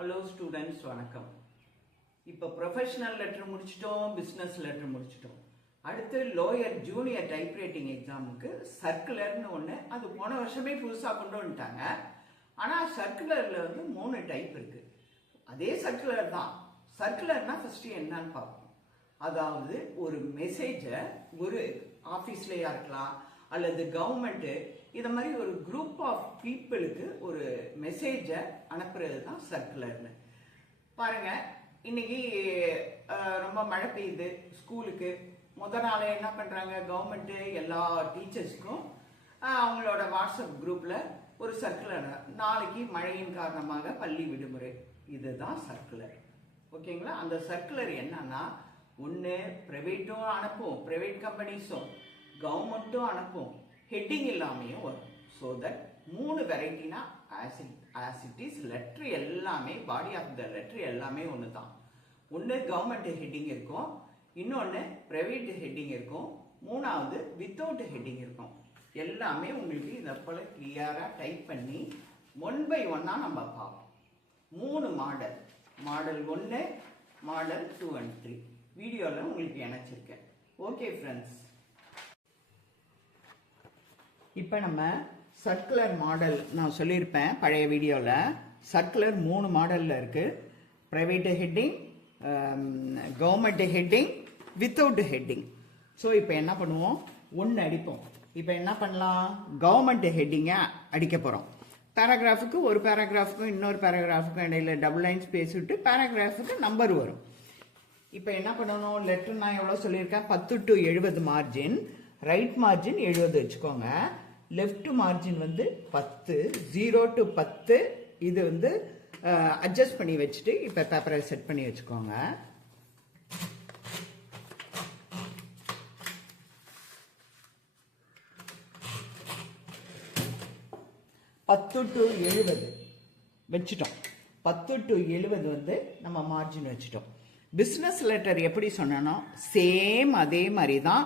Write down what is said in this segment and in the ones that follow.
Hello students, வணக்கம். இப்போ professional letter முடிச்சிட்டோம், பிஸ்னஸ் லெட்டர் முடிச்சிட்டோம். அடுத்து லோயர் ஜூனியர் டைப்ரைட்டிங் எக்ஸாமுக்கு சர்க்குலர்னு ஒன்று, அது போன வருஷமே புதுசாக கொண்டு வந்துட்டாங்க. ஆனால் சர்க்குலரில் வந்து 3 டைப் இருக்கு. அதே சர்க்குலர் தான். சர்க்குலர்னா ஃபர்ஸ்ட் என்னன்னு பார்ப்போம். அதாவது ஒரு மெசேஜை ஒரு ஆஃபீஸ்லையா இருக்கலாம் அல்லது கவர்மெண்ட்டு, இதை மாதிரி ஒரு குரூப் ஆஃப் பீப்புளுக்கு ஒரு மெசேஜை அனுப்புறது தான் சர்க்குலர்னு. பாருங்க, இன்னைக்கு ரொம்ப மழை பெய்யுது. ஸ்கூலுக்கு நாளே என்ன பண்றாங்க, கவர்மெண்ட்டு எல்லா டீச்சர்ஸ்க்கும் அவங்களோட வாட்ஸ்அப் குரூப்ல ஒரு சர்க்குலர், நாளைக்கு மழையின் காரணமாக பள்ளி விடுமுறை, இதுதான் சர்க்குலர். ஓகேங்களா? அந்த சர்க்குலர் என்னன்னா, ஒன்று பிரைவேட்டும் அனுப்பும், பிரைவேட் கம்பெனிஸும் கவர்மெண்ட்டும் அனுப்பும், ஹெட்டிங் இல்லாமையும் வரும். ஸோ தட் 3 வெரைட்டினா ஆஸ் இட் இஸ் லெட்ரு எல்லாமே, பாடி ஆஃப் த லெட்ரு எல்லாமே ஒன்று தான். ஒன்று கவர்மெண்ட் ஹெட்டிங் இருக்கும், இன்னொன்று பிரைவேட் ஹெட்டிங் இருக்கும், மூணாவது வித்தவுட் ஹெட்டிங் இருக்கும். எல்லாமே உங்களுக்கு இதை போல கிளியராக டைப் பண்ணி 1 by 1 நம்ம பார்ப்போம். 3 மாடல், மாடல் 1, மாடல் 2 and 3 வீடியோவில் உங்களுக்கு இணைச்சிருக்கேன். ஓகே ஃப்ரெண்ட்ஸ், இப்போ நம்ம சர்க்குலர் மாடல் நான் சொல்லியிருப்பேன் பழைய வீடியோவில். சர்க்குலர் 3 மாடலில் இருக்குது. Private heading, government heading, without heading. So இப்போ என்ன பண்ணுவோம், 1 அடிப்போம். இப்போ என்ன பண்ணலாம், கவர்மெண்ட் ஹெட்டிங்கை அடிக்க போகிறோம். பேராகிராஃபுக்கு ஒரு பேராகிராஃபுக்கும் இன்னொரு பேராகிராஃபுக்கும் இடையில டபுள் லைன் ஸ்பேஸ் விட்டு பேராகிராஃபுக்கு நம்பர் வரும். இப்போ என்ன பண்ணணும், லெட்டர் நான் எவ்வளோ சொல்லியிருக்கேன், 10 to 70 மார்ஜின். ரைட் மார்ஜின் 70 வச்சுக்கோங்க. லெஃப்ட் மார்ஜின் வந்து 10, 0 to 10. இது வந்து அட்ஜஸ்ட் பண்ணி வச்சுட்டு இப்போ பேப்பரை செட் பண்ணி வச்சுக்கோங்க. பத்து டு 70 வச்சுட்டோம். 10 to 70 வந்து நம்ம மார்ஜின் வச்சுட்டோம். பிஸ்னஸ் லெட்டர் எப்படி சொன்னனோ சேம் அதே மாதிரி தான்.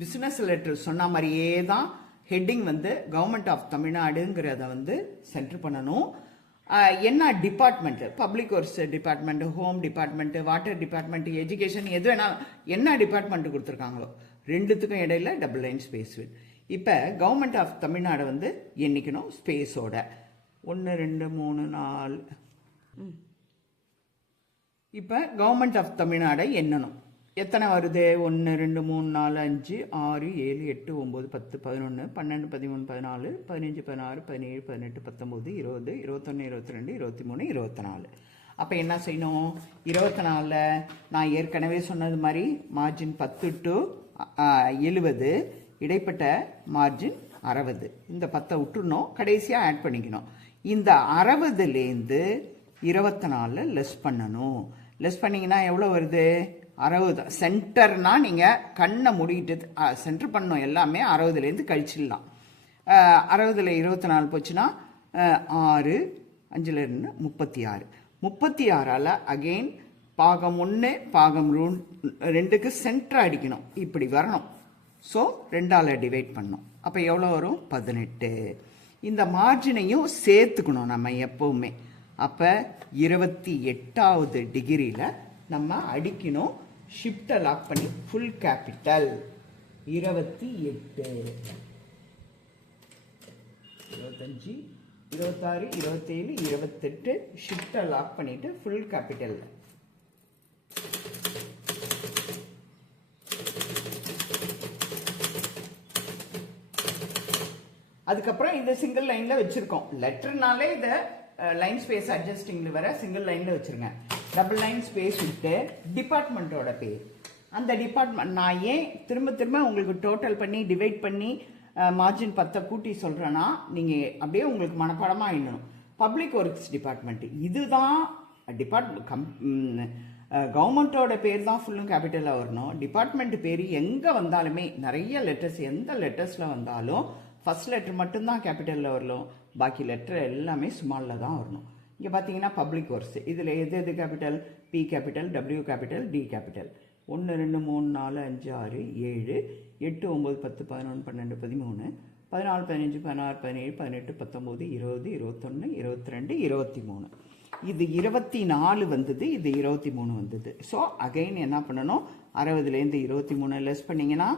பிஸ்னஸ் லெட்டர் சொன்ன மாதிரியே தான் ஹெட்டிங் வந்து கவர்மெண்ட் ஆஃப் தமிழ்நாடுங்கிறத வந்து சென்டர் பண்ணணும். என்ன department, public works department, home department, water department, education, எது வேணா என்ன டிபார்ட்மெண்ட் கொடுத்துருக்காங்களோ ரெண்டுத்துக்கும் இடையில டபுள் லைன் ஸ்பேஸ். இப்போ கவர்மெண்ட் ஆஃப் தமிழ்நாடு வந்து எண்ணிக்கணும் ஸ்பேஸோட. 1 2 3 4. இப்போ கவர்மெண்ட் ஆஃப் தமிழ்நாடை எண்ணணும். எத்தனை வருது, 1 2 3 4 5 6 7 8 9 10 11 12 13 14 15 16 17 18 19 20 21 22 23 24. அப்போ என்ன செய்யணும், 24ல் நான் ஏற்கனவே சொன்னது மாதிரி மார்ஜின் 10 to 70, இடைப்பட்ட மார்ஜின் 60. இந்த 10 விட்டுறணும், கடைசியாக ஆட் பண்ணிக்கணும். இந்த 60லேருந்து 24 லெஸ் பண்ணணும். லெஸ் பண்ணிங்கன்னா எவ்வளோ வருது, 60. சென்டர்னா நீங்கள் கண்ணை மூடிக்கிட்டு சென்டர் பண்ணணும். எல்லாமே 60லேருந்து கழிச்சிடலாம். 60ல் 24 போச்சுன்னா 6, 5ல் 36. 36ஆல் அகெயின் பாகம் 1 பாகம் 2க்கு சென்டர் அடிக்கணும். இப்படி வரணும். ஸோ 2ஆல் டிவைட் பண்ணணும். அப்போ எவ்வளோ வரும், 18. இந்த மார்ஜினையும் சேர்த்துக்கணும் நம்ம எப்பவுமே. அப்போ 28வது டிகிரியில் நம்ம அடிக்கணும். ஷிஃப்டை லாக் பண்ணி ஃபுல் கேபிட்டல் 28, 25, 26, 27, 28. ஷிஃப்டை லாக் பண்ணிட்டு ஃபுல் கேபிட்டல். அதுக்கப்புறம் இதை சிங்கிள் லைன்ல வச்சிருக்கோம். லெட்டர்னாலே இதை லைன் ஸ்பேஸ் அட்ஜஸ்டிங்ல வர சிங்கிள் லைன்ல வச்சிருங்க. டபுள் லைன் ஸ்பேஸ் விட்டு டிபார்ட்மெண்ட்டோட பேர், அந்த டிபார்ட்மெண்ட் நான் ஏன் திரும்ப திரும்ப உங்களுக்கு டோட்டல் பண்ணி டிவைட் பண்ணி மார்ஜின் 10 கூட்டி சொல்றேன்னா, நீங்க அப்படியே உங்களுக்கு மனப்பாடமா ஆயிடணும். பப்ளிக் ஒர்க்ஸ் டிபார்ட்மெண்ட், இதுதான் கவர்மெண்ட்டோட பேர் தான் ஃபுல்லும் கேபிட்டலாக வரணும். டிபார்ட்மெண்ட் பேர் எங்கே வந்தாலுமே, நிறைய லெட்டர்ஸ் எந்த லெட்டர்ஸில் வந்தாலும் ஃபர்ஸ்ட் லெட்டர் மட்டும்தான் கேபிட்டலில் வரணும், பாக்கி லெட்டர் எல்லாமே ஸ்மாலில் தான் வரணும். இங்கே பார்த்தீங்கன்னா பப்ளிக் ஒர்க்ஸ், இதில் எது capital, P capital, W capital, D capital. 1 2 3 4 5 6 7 8 9 10 11 12 13 14, 15, 16, 17, 18, 19, 20, 21, 22, 23. இது 24 வந்தது, இது 23 வந்தது. ஸோ அகைன் என்ன பண்ணணும், 60லேருந்து 23 லெஸ் பண்ணிங்கன்னா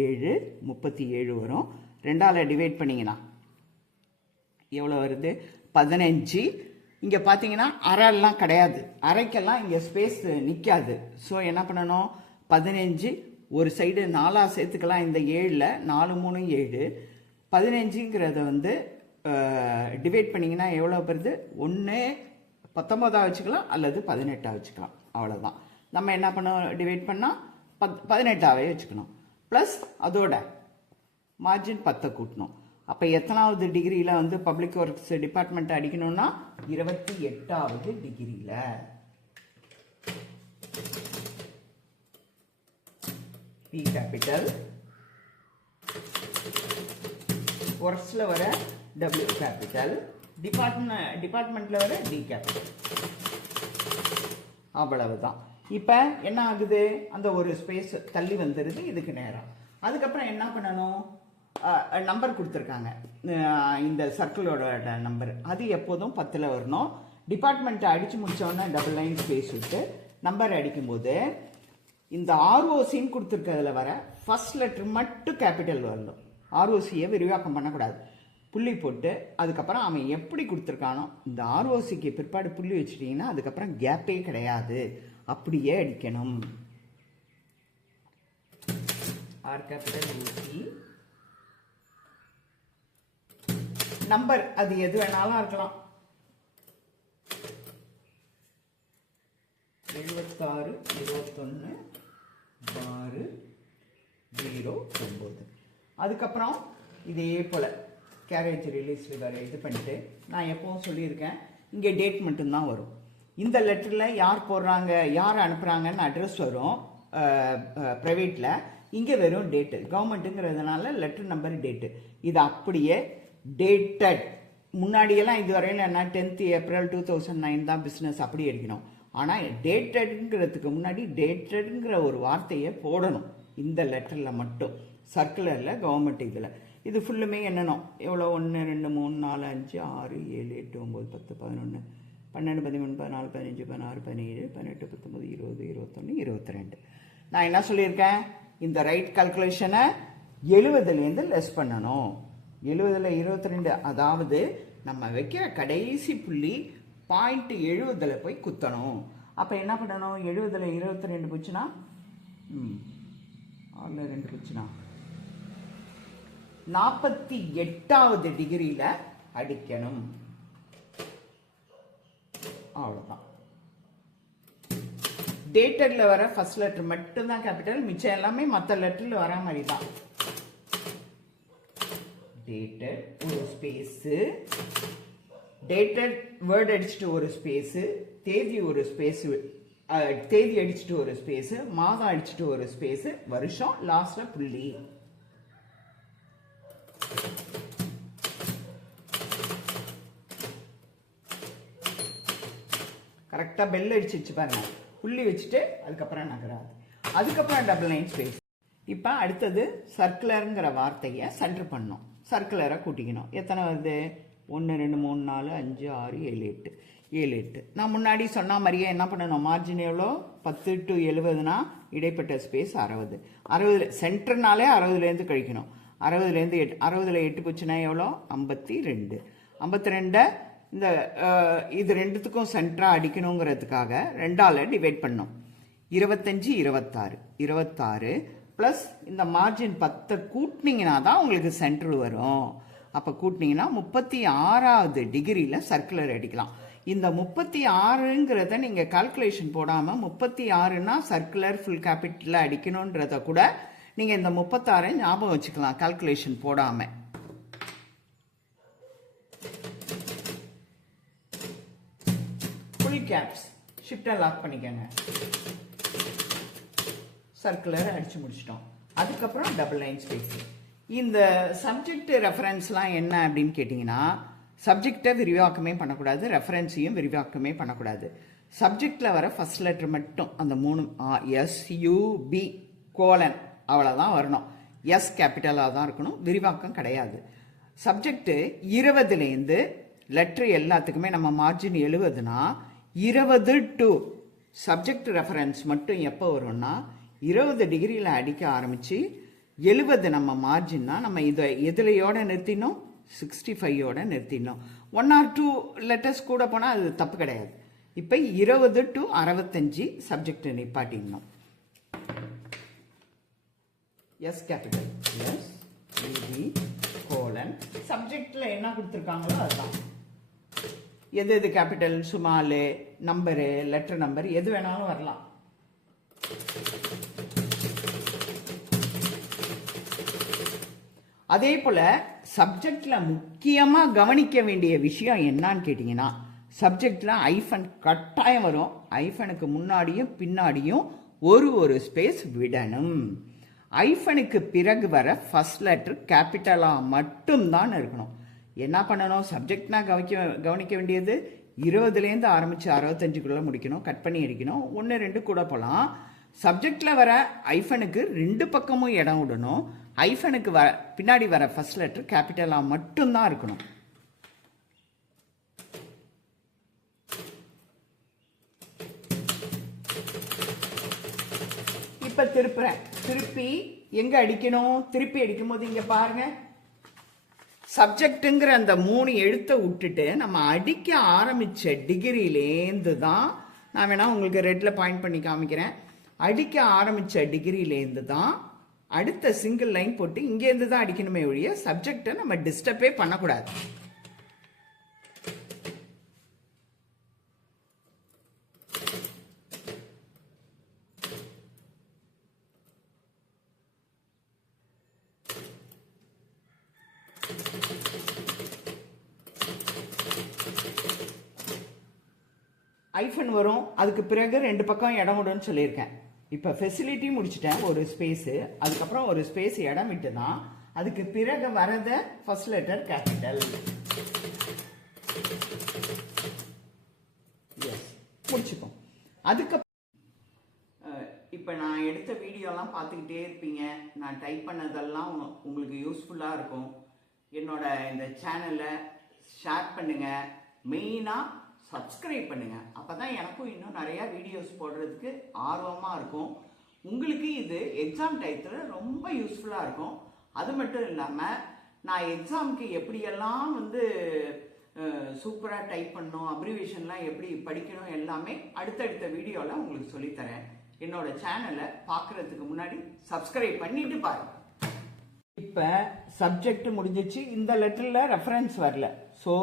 7, 37 வரும். 2ஆல் டிவைட் பண்ணிங்கன்னா எவ்வளோ வருது, 15. இங்கே பார்த்தீங்கன்னா அரைலாம் கிடையாது, அரைக்கெல்லாம் இங்கே ஸ்பேஸ் நிற்காது. ஸோ என்ன பண்ணணும், 15 ஒரு சைடு 4ஆக சேர்த்துக்கலாம். இந்த 7ல் 4, 3, 7. 15ங்கிறத வந்து டிவைட் பண்ணிங்கன்னா எவ்வளோ வருது, 1 19ஆக வச்சுக்கலாம் அல்லது 18ஆக வச்சுக்கலாம். அவ்வளோதான். நம்ம என்ன பண்ணோம், டிவைட் பண்ணால் 18ஆகவே வச்சுக்கணும். ப்ளஸ் அதோட மார்ஜின் 10 கூட்டணும். அப்போ எத்தனாவது டிகிரியில் வந்து பப்ளிக் ஒர்க்ஸ் டிபார்ட்மெண்ட் அடிக்கணும்னா 28வது டிகிரியில். பி கேபிட்டல், ஒர்க்ஸில் வர டபிள்யூ கேபிட்டல், டிபார்ட்மெண்ட்டில் வர டி கேபிட்டல். அவ்வளவுதான். இப்போ என்ன ஆகுது, அந்த ஒரு ஸ்பேஸ் தள்ளி வந்துடுது இதுக்கு நேரம். அதுக்கப்புறம் என்ன பண்ணணும், நம்பர் கொடுத்துருக்காங்க, இந்த சர்க்கிளோட நம்பர். அது எப்போதும் 10ல் வரணும். டிபார்ட்மெண்ட்டை அடித்து முடித்தோடனே டபுள் லைன் ஸ்பேஸ் விட்டு நம்பர் அடிக்கும்போது இந்த ஆர்ஓசின்னு கொடுத்துருக்கிறதுல வர ஃபர்ஸ்ட் லெட்டர் மட்டும் கேபிட்டல் வரணும். ஆர்ஓசியை விரிவாக்கம் பண்ணக்கூடாது. புள்ளி போட்டு அதுக்கப்புறம் அவன் எப்படி கொடுத்துருக்கானோ, இந்த ஆர்ஓசிக்கு பிற்பாடு புள்ளி வச்சுட்டிங்கன்னா அதுக்கப்புறம் கேப்பே கிடையாது, அப்படியே அடிக்கணும். ஆர் கேபிட்டல் ஊசி நம்பர், அது எது வேணாலும் இருக்கலாம். 76, 21, 6, 0, 9. அதுக்கப்புறம் இதே போல் கேரேஜ் ரிலீஸ் வேறு இது பண்ணிட்டு, நான் எப்பவும் சொல்லியிருக்கேன், இங்கே டேட் மட்டும்தான் வரும். இந்த லெட்டரில் யார் போடுறாங்க, யார் அனுப்புகிறாங்கன்னு அட்ரஸ் வரும் ப்ரைவேட்டில். இங்கே வெறும் டேட்டு, கவர்மெண்ட்டுங்கிறதுனால லெட்டர் நம்பர் டேட்டு. இது அப்படியே டேட்டட். முன்னாடியெல்லாம் இதுவரையில் என்ன 10th April 2009 தான் பிஸ்னஸ் அப்படி அடிக்கணும். ஆனால் டேட்டட்ங்கிறதுக்கு முன்னாடி டேட்டட்ங்கிற ஒரு வார்த்தையை போடணும் இந்த லெட்டரில் மட்டும், சர்க்குலரில் கவர்மெண்ட் இதில். இது ஃபுல்லுமே என்னணும், எவ்வளோ 1, 2, 3, 4, 5, 6, 7, 8, 9, 10, 11, 12, 13, 14, 15, 16, 17, 18, 19, 20, 21, 22. நான் என்ன சொல்லியிருக்கேன், இந்த ரைட் கால்குலேஷனை 70லேருந்து லெஸ் பண்ணணும். 70ல் 22, அதாவது நம்ம வைக்கிற கடைசி புள்ளி பாயிண்ட் 70ல் போய் குத்தணும். அப்போ என்ன பண்ணணும், 70ல் 22 போச்சுன்னா 6ல் 2 போச்சுன்னா 48வது டிகிரியில் அடிக்கணும். அவ்வளோதான். டேட்டட்ல வர ஃபர்ஸ்ட் லெட்டர் மட்டும்தான் கேபிட்டல், மிச்சம் எல்லாமே மற்ற லெட்டரில் வர மாதிரி தான். டேட்டட் ஒரு ஸ்பேஸு, டேட்டட் வேர்ட் அடிச்சுட்டு ஒரு ஸ்பேஸு, தேதி ஒரு ஸ்பேஸு, தேதி அடிச்சுட்டு ஒரு ஸ்பேஸு, மாதம் அடிச்சுட்டு ஒரு ஸ்பேஸு, வருஷம், லாஸ்ட்ல புள்ளி. கரெக்டாக பெல் அடிச்சிச்சு பாருங்க, புள்ளி வச்சுட்டு அதுக்கப்புறம் நகராது. அதுக்கப்புறம் டபுள் லைன் ஸ்பேஸ். இப்போ அடுத்தது சர்க்குலருங்கிற வார்த்தையை சென்டர் பண்ணணும். சர்க்குலரை கூட்டிக்கணும். எத்தனை வருது, 1, 2, 3, 4, 5, 6, 7, 8. 7, 8. நான் முன்னாடி சொன்ன மாதிரியே என்ன பண்ணணும், மார்ஜின் எவ்வளோ, 10 to 70னா இடைப்பட்ட ஸ்பேஸ் 60. 60 சென்டர்னாலே 60லேருந்து கழிக்கணும். 60லேருந்து 8, 60ல் 8 போச்சுன்னா எவ்வளோ, 52. 52 இந்த இது ரெண்டுத்துக்கும் சென்டராக அடிக்கணுங்கிறதுக்காக 2ஆல் டிவைட் பண்ணோம். 25, 26. 26 ப்ளஸ் இந்த மார்ஜின் 10 கூட்டினீங்கன்னா தான் உங்களுக்கு சென்டர் வரும். அப்போ கூட்டினீங்கன்னா 36வது டிகிரியில் சர்க்குலர் அடிக்கலாம். இந்த 36ங்கிறத நீங்கள் கால்குலேஷன் போடாமல் 36னா சர்க்குலர் ஃபுல் கேபிட்டலில் அடிக்கணுன்றத கூட நீங்கள் இந்த 36 ஞாபகம் வச்சுக்கலாம் கால்குலேஷன் போடாமல். ஃபுல் கேப்ஸ் ஷிஃப்டை லாக் பண்ணிக்கோங்க. சர்க்குலர் அடிச்சு முடிச்சிட்டோம். அதுக்கப்புறம் டபுள் லைன் ஸ்பேஸ். இந்த சப்ஜெக்ட் ரெஃபரன்ஸ்லாம் என்ன அப்படின்னு கேட்டிங்கன்னா, சப்ஜெக்டை விரிவாக்கமே பண்ணக்கூடாது, ரெஃபரன்ஸையும் விரிவாக்கமே பண்ணக்கூடாது. சப்ஜெக்டில் வர ஃபர்ஸ்ட் லெட்டர் மட்டும் அந்த 3 SUB : அவ்வளோதான் வரணும். எஸ் கேபிட்டலாக தான் இருக்கணும், விரிவாக்கம் கிடையாது. சப்ஜெக்ட் 20லேருந்து லெட்ரு எல்லாத்துக்குமே நம்ம மார்ஜின் 70னா 20 டு சப்ஜெக்ட் ரெஃபரன்ஸ் மட்டும் எப்போ வரும்னா 20 டிகிரியில் அடிக்க ஆரம்பித்து 70 நம்ம மார்ஜின்னா நம்ம இதை எதுலையோட நிறுத்தினோம், 65யோட நிறுத்தினோம். 1 or 2 லெட்டர்ஸ் கூட போனால் அது தப்பு கிடையாது. இப்போ 20 to 65 சப்ஜெக்ட் நிப்பாட்டினோம். எஸ் கேபிட்டல், எஸ் இடி கோலன், சப்ஜெக்டில் என்ன கொடுத்துருக்காங்களோ அதுதான். எது capital, small, number, letter number எது வேணாலும் வரலாம். அதே போல சப்ஜெக்ட்ல முக்கியமா கவனிக்க வேண்டிய விஷயம் என்னன்னு கேட்டீங்கன்னா, சப்ஜெக்ட்ல ஐஃபன் கட்டாயம் வரும். ஐஃபனுக்கு முன்னாடியும் பின்னாடியும் ஒரு ஸ்பேஸ் விடணும். ஐஃபனுக்கு பிறகு வர ஃபர்ஸ்ட் லெட்டர் கேபிட்டலா மட்டும்தான் இருக்கணும். என்ன பண்ணணும், சப்ஜெக்ட்னா கவனிக்க வேண்டியது 20லேருந்து ஆரம்பிச்சு 65க்குள்ள முடிக்கணும், கட் பண்ணி அடிக்கணும், 1 2 கூட போகலாம். சப்ஜெக்ட்ல வர ஐஃபனுக்கு 2 பக்கமும் இடம் விடணும். ஐஃபனுக்கு பின்னாடி வர ஃபர்ஸ்ட் லெட்டர் கேபிட்டலா மட்டும்தான் இருக்கணும். இப்ப திருப்புறேன். திருப்பி எங்க அடிக்கணும், திருப்பி அடிக்கும் போது இங்க பாருங்க, சப்ஜெக்ட்டுங்கிற அந்த 3 எழுத்தை விட்டுட்டு நம்ம அடிக்க ஆரம்பிச்ச டிகிரிலேருந்து தான், நான் வேணா உங்களுக்கு ரெட்ல பாயிண்ட் பண்ணி காமிக்கிறேன், அடிக்க ஆரம்பிச்ச டிகிரிலேருந்து தான் அடுத்த சிங்கிள் லைன் போட்டு இங்கேருந்து தான் அடிக்கணுமே ஒழிய சப்ஜெக்டை நம்ம டிஸ்டர்பே பண்ணக்கூடாது. ஐஃபன் வரும், அதுக்கு பிறகு 2 பக்கம் இடம் விடுன்னு சொல்லியிருக்கேன். இப்போ ஃபெசிலிட்டி முடிச்சுட்டேன், ஒரு ஸ்பேஸு, அதுக்கப்புறம் ஒரு ஸ்பேஸ் இடம் விட்டு தான் அதுக்கு பிறகு வரத ஃபர்ஸ்ட் லெட்டர் கேபிட்டல். எஸ், முடிச்சுப்போம். அதுக்கப்புறம் இப்போ நான் எடுத்த வீடியோலாம் பார்த்துக்கிட்டே இருப்பீங்க. நான் டைப் பண்ணதெல்லாம் உங்களுக்கு யூஸ்ஃபுல்லாக இருக்கும். என்னோட இந்த சேனலை ஷேர் பண்ணுங்கள், மெயினாக சப்ஸ்கிரைப் பண்ணுங்க. அப்பதான் எனக்கும் இன்னும் நிறைய வீடியோஸ் போடுறதுக்கு ஆர்வமா இருக்கும். உங்களுக்கு இது எக்ஸாம் டைத்துல ரொம்ப யூஸ்ஃபுல்லா இருக்கும். அது மட்டும் இல்லாம நான் எக்ஸாமுக்கு எப்படியெல்லாம் சூப்பரா டைப் பண்ணணும், அப்ரிவேஷன்லாம் எப்படி படிக்கணும் எல்லாமே அடுத்தடுத்த வீடியோல உங்களுக்கு சொல்லித்தரேன். என்னோட சேனலை பார்க்கறதுக்கு முன்னாடி சப்ஸ்கிரைப் பண்ணிட்டு பாருங்க. இப்ப சப்ஜெக்ட் முடிஞ்சிச்சு, இந்த லெட்டர்ல ரெஃபரன்ஸ் வரல. ஸோ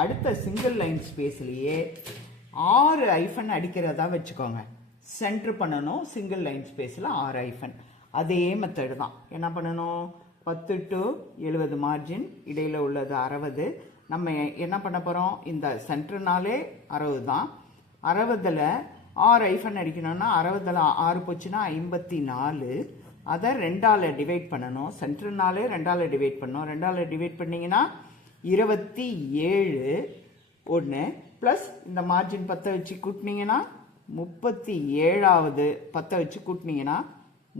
அடுத்த சிங்கிள் லைன் ஸ்பேஸ்லேயே 6 ஐஃபன் அடிக்கிறதா வச்சுக்கோங்க. சென்டர் பண்ணணும், சிங்கிள் லைன் ஸ்பேஸில் 6 ஐஃபன். அதே மெத்தடு தான். என்ன பண்ணணும், 10 to 70 மார்ஜின், இடையில் உள்ளது 60. நம்ம என்ன பண்ண போகிறோம், இந்த சென்டர்னாலே 60 தான். 60ல் 6 ஐஃபன் அடிக்கணும்னா 60ல் 6 போச்சுன்னா 54. அதை 2ஆல் டிவைட் பண்ணணும். சென்டர்னாலே 2ஆல் டிவைட் பண்ணணும். 2ஆல் டிவைட் பண்ணிங்கன்னா 27 1 ப்ளஸ் இந்த மார்ஜின் 10 வச்சு கூட்டினீங்கன்னா 37வது 10 வச்சு கூட்டினீங்கன்னா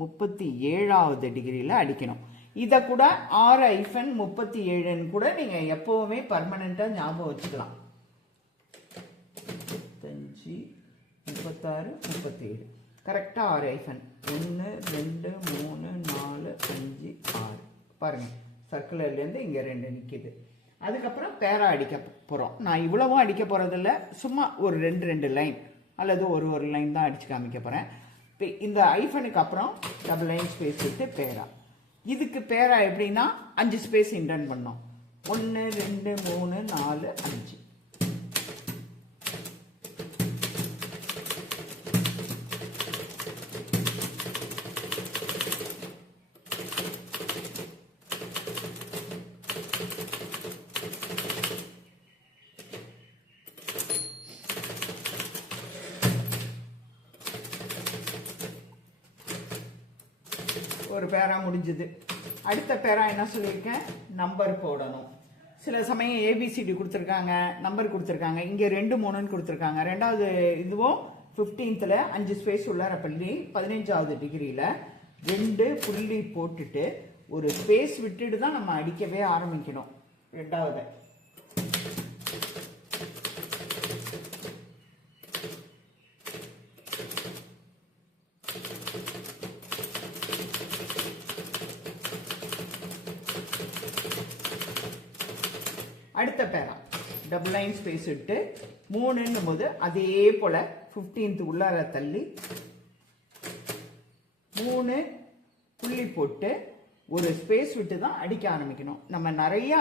37வது டிகிரியில் அடிக்கணும். இதை கூட 6 ஐஃபன் 37ன்னு கூட நீங்கள் எப்போவுமே பர்மனெண்ட்டாக ஞாபகம் வச்சுக்கலாம். 35 36 37 கரெக்டாக 6 ஐஃபன். 1 2 3 4 5 6 பாருங்கள், சர்க்குலர்லேருந்து இங்கே 2 நிற்கிது. அதுக்கப்புறம் பேரா அடிக்க போகிறோம். நான் இவ்வளவும் அடிக்க போகிறதில்ல, சும்மா ஒரு 2 லைன் அல்லது ஒரு லைன் தான் அடித்து காமிக்க போகிறேன். இப்போ இந்த ஐஃபனுக்கு அப்புறம் டபுள் லைன் ஸ்பேஸ் விட்டு பேரா. இதுக்கு பேரா எப்படின்னா 5 ஸ்பேஸ் இன்டர்ன் பண்ணோம். 1 2 3 4 5. ஒரு பேரா முடிஞ்சது. அடுத்த பேரா என்ன சொல்லியிருக்கேன், நம்பர் போடணும். சில சமயம் ஏபிசிடி கொடுத்துருக்காங்க, நம்பர் கொடுத்துருக்காங்க, இங்கே 2 3ன்னு கொடுத்துருக்காங்க. ரெண்டாவது இதுவும் 15th 5 ஸ்பேஸ் உள்ளார பண்ணி 15வது டிகிரியில் 2 புள்ளி போட்டுட்டு ஒரு ஸ்பேஸ் விட்டுட்டு தான் நம்ம அடிக்கவே ஆரம்பிக்கணும். ரெண்டாவது அடுத்த பேரா டபுள் லைன் ஸ்பேஸ் விட்டு 3ன்னும் போது அதே போல 15th உள்ளார தள்ளி 3 புள்ளி போட்டு ஒரு ஸ்பேஸ் விட்டு தான் அடிக்க ஆரம்பிக்கணும். நம்ம நிறைய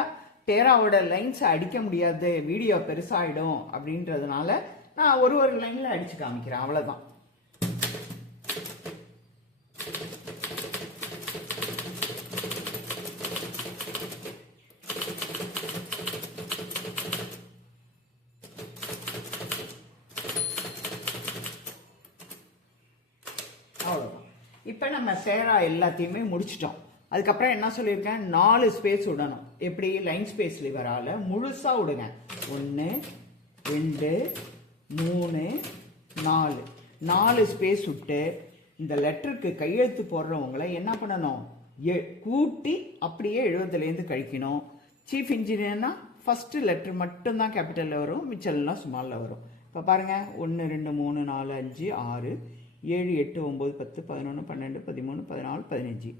பேராவோட லைன்ஸ் அடிக்க முடியாது, வீடியோ பெருசாயிடும் அப்படின்றதுனால நான் ஒரு லைன்ல அடிச்சு காமிக்கிறேன், அவ்வளவுதான். அவ்வளோதான். இப்போ நம்ம பேரா எல்லாத்தையுமே முடிச்சிட்டோம். அதுக்கப்புறம் என்ன சொல்லியிருக்கேன், 4 ஸ்பேஸ் விடணும். எப்படி? லைன் ஸ்பேஸ் லிவரால் முழுசாக விடுங்க. 1 2 3 4 4 ஸ்பேஸ் விட்டு இந்த லெட்டருக்கு கையெழுத்து போடுறவங்களை என்ன பண்ணணும், கூட்டி அப்படியே 70லேருந்து கழிக்கணும். சீஃப் இன்ஜினியர்னா ஃபர்ஸ்ட் லெட்டர் மட்டும்தான் கேபிட்டலில் வரும், மிச்சம்லாம் ஸ்மாலில் வரும். இப்போ பாருங்கள், 1 2 3 4 5 6 7 8 9 10 11 12 13 14 15.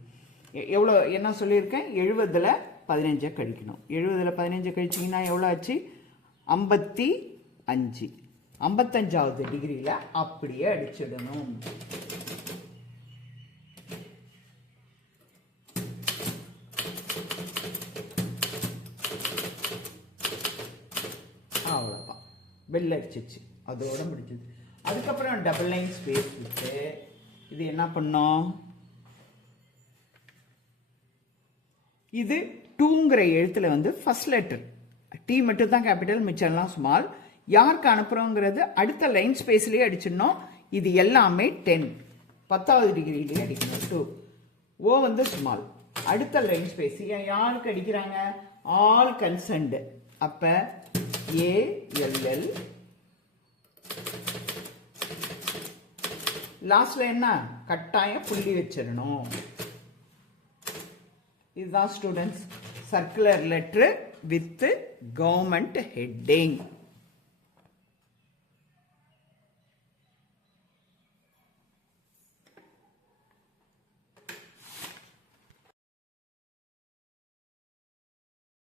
எவ்வளோ என்ன சொல்லியிருக்கேன், 70ல் 15 கழிக்கணும். 70ல் 15 கழிச்சிங்கன்னா எவ்வளோ ஆச்சு, 55. 55வது டிகிரியில் அப்படியே அடிச்சிடணும். அவ்வளோதான், பெல் அடிச்சிச்சு, அதோட முடிஞ்சது. அதுக்கப்புறம் டபுள் லைன் ஸ்பேஸ் விட்டு இது என்ன பண்ணோம், இது 2ங்கிற எழுத்துல வந்து ஃபர்ஸ்ட் லெட்டர் டி மட்டும் தான் கேபிட்டல், மிச்சம்லாம் ஸ்மால். யாருக்கு அனுப்புறோங்கிறது அடுத்த லைன் ஸ்பேஸ்லயே அடிச்சிடணும். இது எல்லாமே 10வது டிகிரிலேயே அடிக்கணும். 2 ஓ வந்து ஸ்மால். அடுத்த லைன் ஸ்பேஸ் யாருக்கு அடிக்கிறாங்க, ஆல் கன்சர்ன்டு. அப்ப ஏஎல்எல் லாஸ்ட்ல என்ன, கட்டாயம் புள்ளி வச்சிடணும். இதுதான் students circular letter with government heading.